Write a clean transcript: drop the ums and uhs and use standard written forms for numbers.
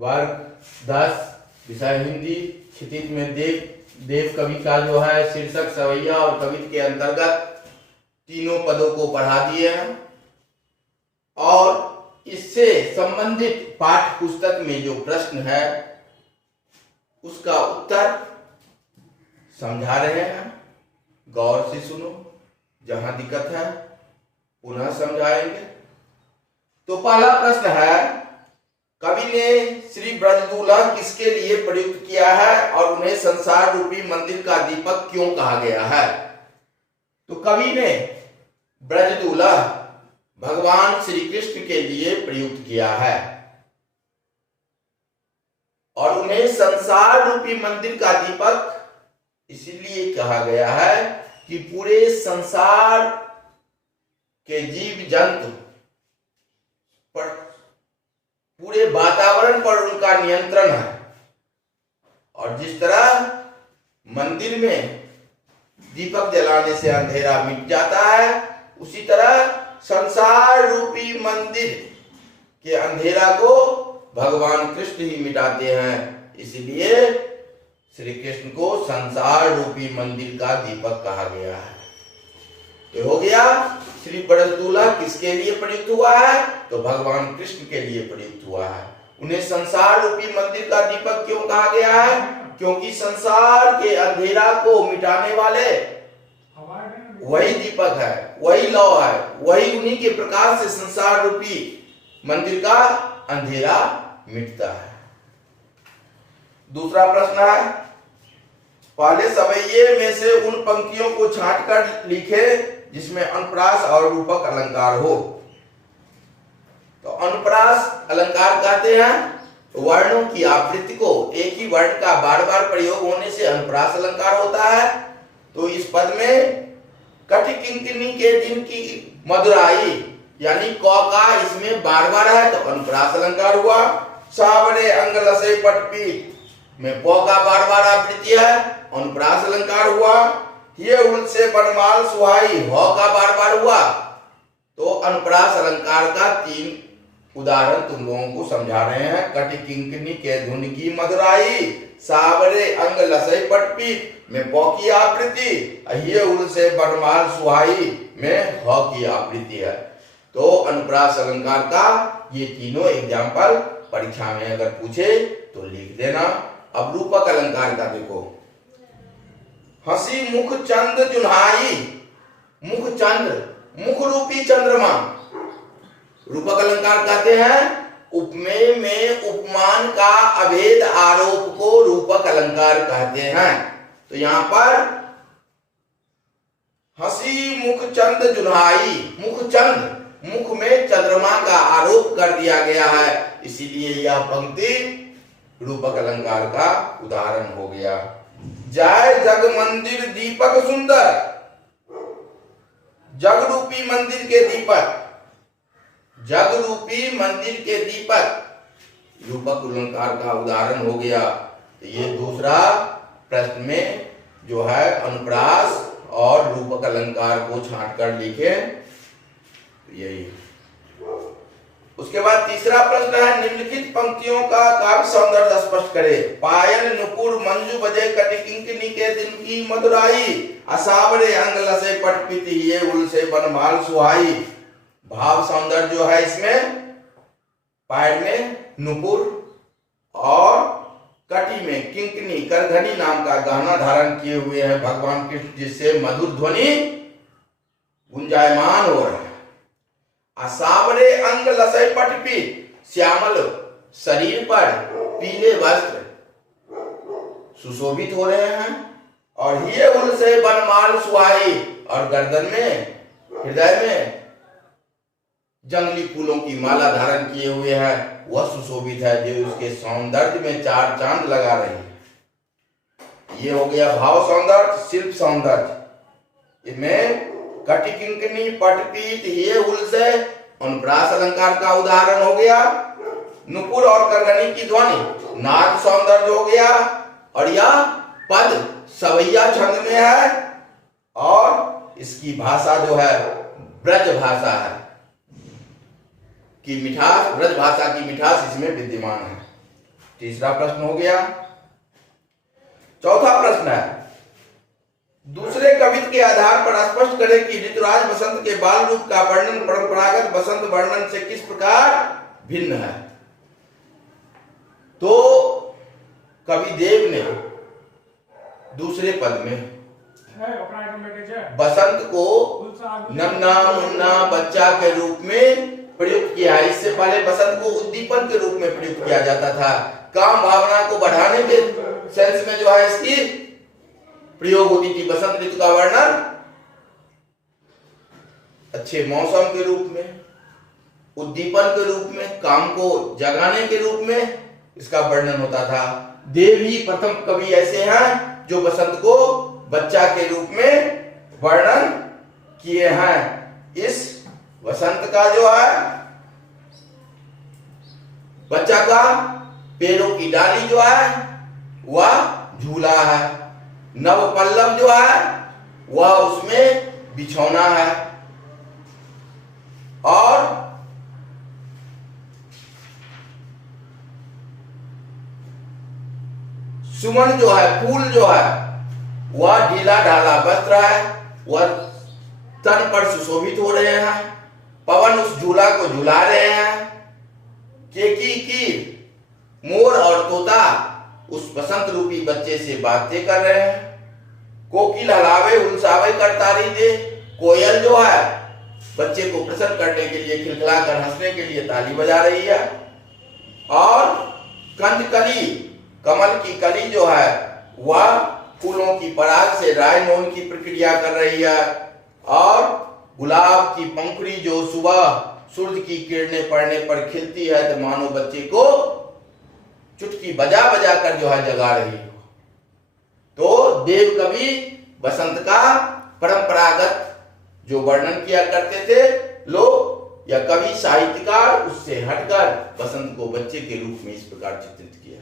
वर्ग 10 विषय हिंदी। क्षितिज में देव कवि का जो है शीर्षक सवैया और कवित्व के अंतर्गत तीनों पदों को पढ़ा दिए हैं और इससे संबंधित पाठ्य पुस्तक में जो प्रश्न है उसका उत्तर समझा रहे हैं। गौर से सुनो, जहां दिक्कत है पुनः समझाएंगे। तो पहला प्रश्न है, कवि ने श्री ब्रजदूल्हा किसके लिए प्रयुक्त किया है और उन्हें संसार रूपी मंदिर का दीपक क्यों कहा गया है? तो कवि ने ब्रजदूल्हा भगवान श्री कृष्ण के लिए प्रयुक्त किया है और उन्हें संसार रूपी मंदिर का दीपक इसलिए कहा गया है कि पूरे संसार के जीव जंतु पर, पूरे वातावरण पर उनका नियंत्रण है। और जिस तरह मंदिर में दीपक जलाने से अंधेरा मिट जाता है, उसी तरह संसार रूपी मंदिर के अंधेरा को भगवान कृष्ण ही मिटाते हैं। इसलिए श्री कृष्ण को संसार रूपी मंदिर का दीपक कहा गया है। तो हो गया, श्री ब्रजदूल्हा किसके लिए प्रयुक्त हुआ है? तो भगवान कृष्ण के लिए प्रयुक्त हुआ है। उन्हें संसार रूपी मंदिर का दीपक क्यों कहा गया है? क्योंकि संसार के अंधेरा को मिटाने वाले वही दीपक है, वही लौ है, वही उन्हीं के प्रकाश से संसार रूपी मंदिर का अंधेरा मिटता है। दूसरा प्रश्न है, पहले सवैये में से उन पंक्तियों को छांट कर लिखे जिसमें अनुप्रास और रूपक अलंकार हो। तो अनुप्रास अलंकार कहते हैं वर्णों की आवृत्ति को, एक ही वर्ण का बार बार प्रयोग होने से अनुप्रास अलंकार होता है। तो इस पद में कटि किंकिनी के दिन की मधुराई यानी क का इसमें बार बार है तो अनुप्रास अलंकार हुआ। सावरे अंग लसे पटपी में प का बार बार आवृत्ति है, अनुप्रास अलंकार हुआ। ये उल से बनमाल सुहाई ह का बार बार हुआ तो अनुप्रास अलंकार का 3 उदाहरण तुम लोगों को समझा रहे हैं। कटि किंकिनी के धुन की मधुराई, सावरे अंग लसई पटपी में प की आवृत्ति, ये उल से बनमाल सुहाई में ह की आवृत्ति है। तो अनुप्रास अलंकार का ये तीनों एग्जाम्पल परीक्षा में अगर पूछे तो लिख देना। अब रूपक अलंकार का देखो, हंसी मुख चंद जुन्हाई, मुख चंद्र, मुख रूपी चंद्रमा। रूपक अलंकार कहते हैं उपमेय में उपमान का अभेद आरोप को रूपक अलंकार कहते हैं। तो यहां पर हंसी मुख चंद जुन्हाई, मुख चंद, मुख में चंद्रमा का आरोप कर दिया गया है, इसीलिए यह पंक्ति रूपक अलंकार का उदाहरण हो गया। जय जग मंदिर दीपक सुंदर, जग रूपी मंदिर के दीपक, जग रूपी मंदिर के दीपक रूपक अलंकार का उदाहरण हो गया। तो ये दूसरा प्रश्न में जो है अनुप्रास और रूपक अलंकार को छांट कर लिखे, यही। उसके बाद तीसरा प्रश्न है, निम्नलिखित पंक्तियों का काव्य सौंदर्य स्पष्ट करे। पायल नुपुर मंजू बजे कटि किंकिनी के दिन की मधुराई, असावरे अंग लसे पटपीति ये उल से बनमाल सुहाई। भाव सौंदर्य जो है इसमें पायल में नुपुर और कटि में किंकिनी करघनी नाम का गहना धारण किए हुए हैं भगवान कृष्ण, जिससे मधुर ध्वनि गुंजायमान हो रहा है। असावरे अंग लसई पटपी, श्यामल शरीर पर पीले वस्त्र सुशोभित हो रहे हैं। और ये उल से बनमाल सुहाई, और गर्दन में, हृदय में जंगली फूलों की माला धारण किए हुए हैं, वह सुशोभित है, जो उसके सौंदर्य में 4 चांद लगा रही है। ये हो गया भाव सौंदर्य, शिल्प सौंदर्य। इसमें कटि किंकिनी पटपीत ये उल से अनुप्रास अलंकार का उदाहरण हो गया। नुपुर और करघनी की ध्वनि नाद सौंदर्य हो गया। और यह पद सवैया छंद में है और इसकी भाषा जो है ब्रज भाषा है कि मिठास, ब्रज भाषा की मिठास इसमें विद्यमान है। तीसरा प्रश्न हो गया। चौथा प्रश्न है, दूसरे कवित्व के आधार पर स्पष्ट करें कि ऋतुराज बसंत के बाल रूप का वर्णन परंपरागत बसंत वर्णन से किस प्रकार भिन्न है। तो कवि देव ने दूसरे पद में बसंत को नन्ना मुन्ना बच्चा के रूप में प्रयुक्त किया है। इससे पहले बसंत को उद्दीपन के रूप में प्रयुक्त किया जाता था। काम भावना को बढ़ाने के सेंस में जो है इसकी प्रयोग होती थी। बसंत ऋतु का वर्णन अच्छे मौसम के रूप में, उद्दीपन के रूप में, काम को जगाने के रूप में इसका वर्णन होता था। देव ही प्रथम कवि ऐसे हैं जो बसंत को बच्चा के रूप में वर्णन किए हैं। इस बसंत का जो है बच्चा का पेड़ों की डाली जो है वह झूला है, नव पल्लव जो है वह उसमें बिछौना है, और सुमन जो है, फूल जो है वह ढीला ढाला वस्त्र है, वह तन पर सुशोभित हो रहे हैं। पवन उस झूला को झुला रहे हैं। केकी की मोर और तोता उस बसंत रूपी बच्चे से बातें कर रहे हैं। कोकिल हलावे हुलसावे कर तारी दे, कोयल जो है बच्चे को प्रसन्न करने के लिए खिलखिला कर हंसने के लिए ताली बजा रही है। और कंदकली कमल की कली जो है वह फूलों की पराग से रायमोहन की प्रक्रिया कर रही है। और गुलाब की पंखुड़ी जो सुबह सूरज की किरणें पड़ने पर खिलती है तो मानो बच्चे को चुटकी बजा बजा कर जो है जगा रही हो। तो देव कवि बसंत का परंपरागत जो वर्णन किया करते थे लोग या कवि साहित्यकार, उससे हटकर बसंत को बच्चे के रूप में इस प्रकार चित्रित किया।